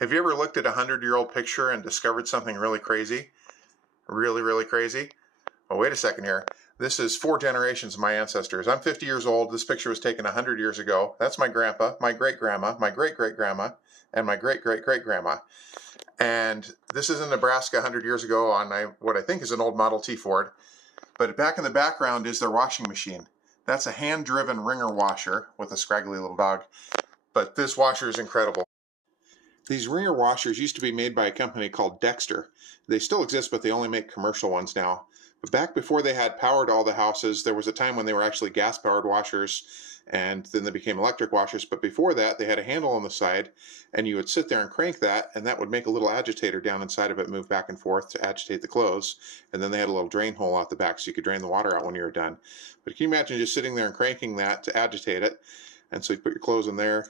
Have you ever looked at a 100-year-old picture and discovered something really crazy? Really, really crazy? Oh, wait a second here. This is 4 generations of my ancestors. I'm 50 years old. This picture was taken 100 years ago. That's my grandpa, my great-grandma, my great-great-grandma, and my great-great-great-grandma. And this is in Nebraska 100 years ago on what I think is an old Model T Ford. But back in the background is their washing machine. That's a hand-driven wringer washer with a scraggly little dog. But this washer is incredible. These wringer washers used to be made by a company called Dexter. They still exist, but they only make commercial ones now. But back before they had power to all the houses, there was a time when they were actually gas-powered washers, and then they became electric washers. But before that, they had a handle on the side, and you would sit there and crank that, and that would make a little agitator down inside of it move back and forth to agitate the clothes. And then they had a little drain hole out the back so you could drain the water out when you were done. But can you imagine just sitting there and cranking that to agitate it? And so you put your clothes in there,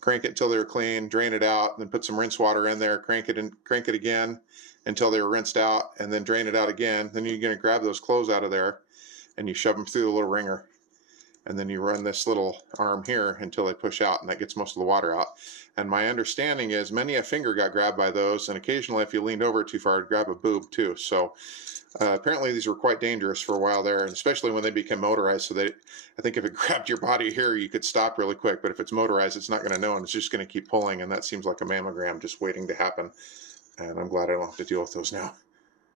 crank it until they were clean, drain it out, then put some rinse water in there, crank it again until they were rinsed out, and then drain it out again. Then you're going to grab those clothes out of there and you shove them through the little wringer. And then you run this little arm here until they push out, and that gets most of the water out. And my understanding is many a finger got grabbed by those, and occasionally if you leaned over too far, it'd grab a boob too. So apparently these were quite dangerous for a while there, and especially when they became motorized. So I think if it grabbed your body here, you could stop really quick. But if it's motorized, it's not going to know, and it's just going to keep pulling. And that seems like a mammogram just waiting to happen. And I'm glad I don't have to deal with those now.